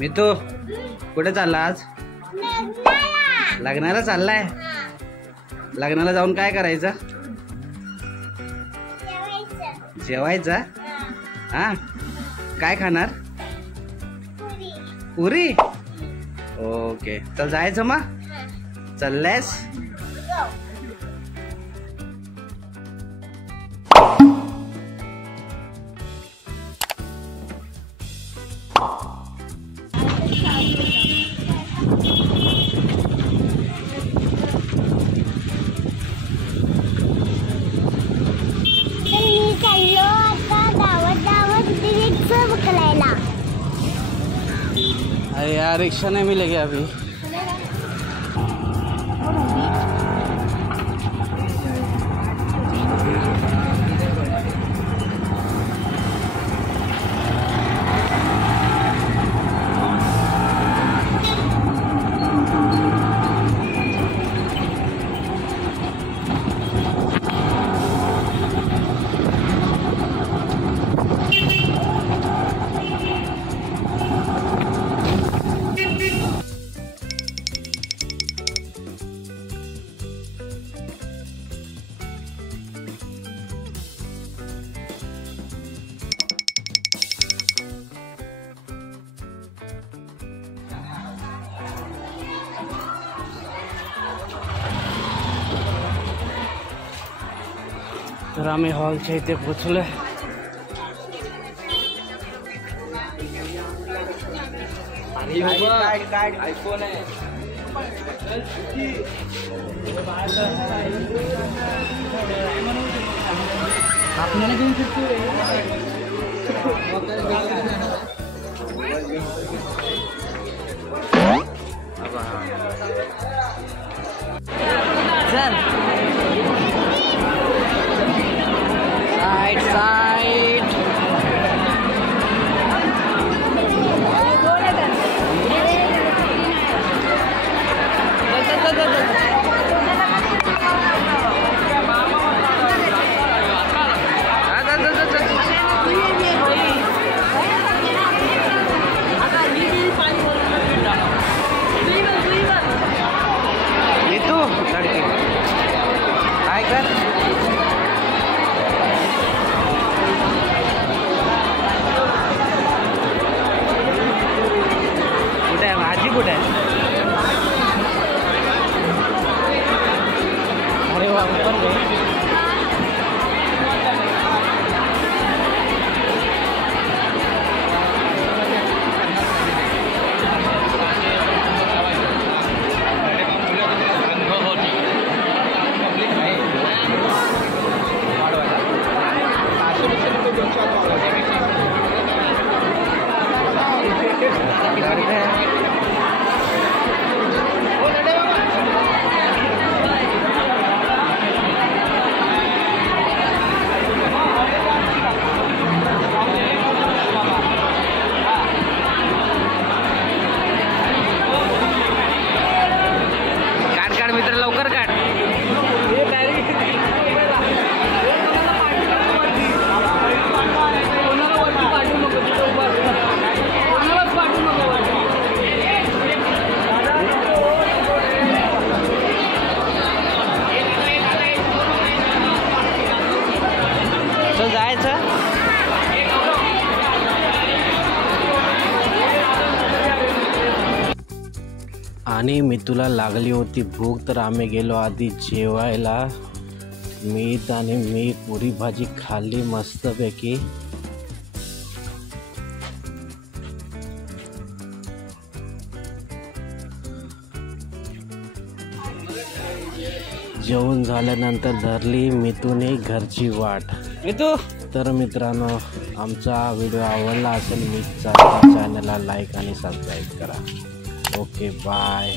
मी तो कुठे चालला आज? लग्नाला चाललाय? लग्नाला जाऊन काय करायचं? जेवायचं? हा, काय खाणार? पुरी. ओके, चल जायचं मग. चाललेस? अरे यार, रिक्शा नहीं मिलेगी अभी. तर आम्ही हॉलच्या इथे पोहोचलोय. आयफोन आहे. आपल्याला घेऊन शकतो. भाजी कुठे आहे? अरे वा, ऊपर गए. आणि मितूला लागली होती भूक, तर आम्ही गेलो आधी जेवायला. मीत आणि मी पुरी भाजी खाल्ली मस्तपैकी. जेवण झाल्यानंतर धरली मितूने घरची वाट. मितू, तर मित्रांनो, आमचा व्हिडिओ आवडला असेल मितचा चॅनलला लाईक आणि सबस्क्राईब करा. Okay, bye.